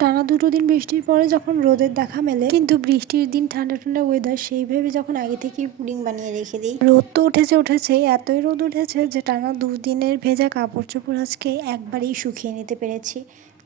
টানা 2 দিন বৃষ্টির পরে যখন রোদের দেখা মেলে, কিন্তু বৃষ্টির দিন ঠান্ডা ঠান্ডা ওয়েদার, সেই ভেবে যখন আগে থেকেই পুডিং বানিয়ে রেখে দিই। রোদ তো উঠেছে, এতই রোদ উঠেছে যে টানা 2 দিনের ভেজা কাপড় চোপড় আজকে একবারেই শুকিয়ে নিতে পেরেছি।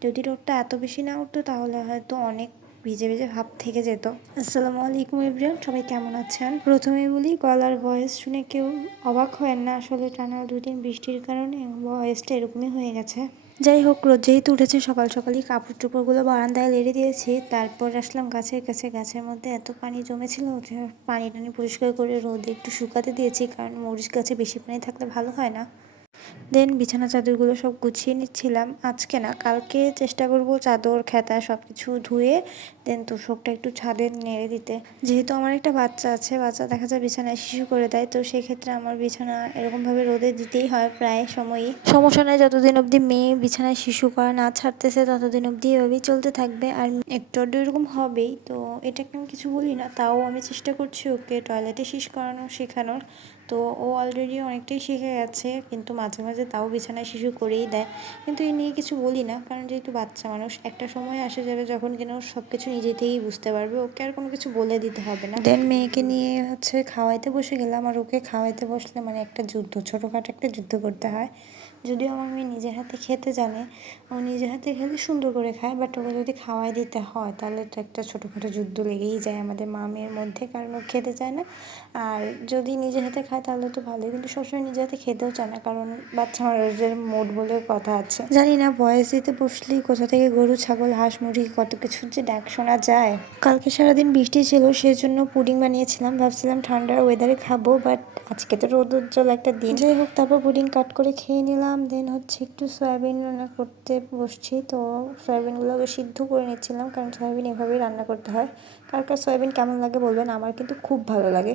যদি রোদটা এত বেশি না উঠতো তাহলে হয়তো অনেক ভিজে ভিজে ভাব থেকে যেত। আসসালামু আলাইকুম এভরিওয়ান, সবাই কেমন আছেন? প্রথমেই বলি, গলার ভয়েস শুনে কেউ অবাক হয় না। আসলে টানা 2 দিন বৃষ্টির কারণে ভয়েসটা এরকমই হয়ে গেছে। যাই হোক, রোদ যেহেতু উঠেছে, সকাল সকালই কাপড় চোপড়গুলো বারান্দায় লেড়ে দিয়েছি। তারপর আসলাম গাছের কাছে। গাছের মধ্যে এত পানি জমেছিল যে পানি টানি পরিষ্কার করে রোদে একটু শুকাতে দিয়েছি, কারণ মরিচ গাছে বেশি পানি থাকলে ভালো হয় না। দেন বিছানা চাদরগুলো সব গুছিয়ে নিচ্ছিলাম। আজকে না, কালকে চেষ্টা করব চাদর খেতা সব কিছু ধুয়ে দেন তোষকটা একটু ছাদে নেড়ে দিতে। যেহেতু আমার একটা বাচ্চা আছে, বাচ্চা দেখা যায় বিছানায় শিশু করে দেয়, তো সেক্ষেত্রে আমার বিছানা এরকমভাবে রোদে দিতেই হয় প্রায় সময়ই। সমস্যা নেই, যতদিন অবধি মেয়ে বিছানায় শিশু করা না ছাড়তেছে ততদিন অবধি এভাবেই চলতে থাকবে। আর একটু আধটু এরকম হবেই, তো এটাকে আমি কিছু বলি না। তাও আমি চেষ্টা করছি ওকে টয়লেটে শিশ করানো শেখানোর। তো ও অলরেডি অনেকটাই শিখে গেছে, কিন্তু মাঝে মাঝে তাও বিছানায় শিশু করেই দেয়। কিন্তু এই নিয়ে কিছু বলি না, কারণ যেহেতু বাচ্চা মানুষ, একটা সময় আসে যাবে যখন কিনা ও সব কিছু নিজে থেকেই বুঝতে পারবে। ওকে আর কোনো কিছু বলে দিতে হবে না। দেন মেয়েকে নিয়ে খাওয়াইতে বসে গেলাম। আর ওকে খাওয়াইতে বসলে মানে একটা যুদ্ধ, ছোটোখাটো একটা যুদ্ধ করতে হয়। যদিও আমার মেয়ে নিজের হাতে খেতে জানে, ও নিজের হাতে খেলে সুন্দর করে খায়, বাট ওকে যদি খাওয়াই দিতে হয় তাহলে তো একটা ছোটোখাটো যুদ্ধ লেগেই যায় আমাদের মা মেয়ের মধ্যে, কারণ ও খেতে চায় না। আর যদি নিজের হাতে খায় তাহলে তো ভালোই, কিন্তু সবসময় নিজের হাতে খেতেও চায় না, কারণ বাচ্চা মানুষদের মুড বলে কথা আছে। জানি না ভয়েস দিতে বসলেই কোথা থেকে গরু ছাগল হাঁস মুরগি কত কিছুর যে ডাক শোনা যায়। কালকে সারাদিন বৃষ্টি ছিল, সেজন্য পুডিং বানিয়েছিলাম। ভাবছিলাম ঠান্ডার ওয়েদারে খাবো, বাট আজকে তো রোদ উজ্জ্বল একটা দিন। যাই হোক, তারপর পুডিং কাট করে খেয়ে নিলাম। দেন একটু সয়াবিন রান্না করতে বসছি। তো সয়াবিনগুলোকে সিদ্ধ করে নিচ্ছিলাম, কারণ সয়াবিন এভাবেই রান্না করতে হয়। কার কার সয়াবিন কেমন লাগে বলবেন, আমার কিন্তু খুব ভালো লাগে।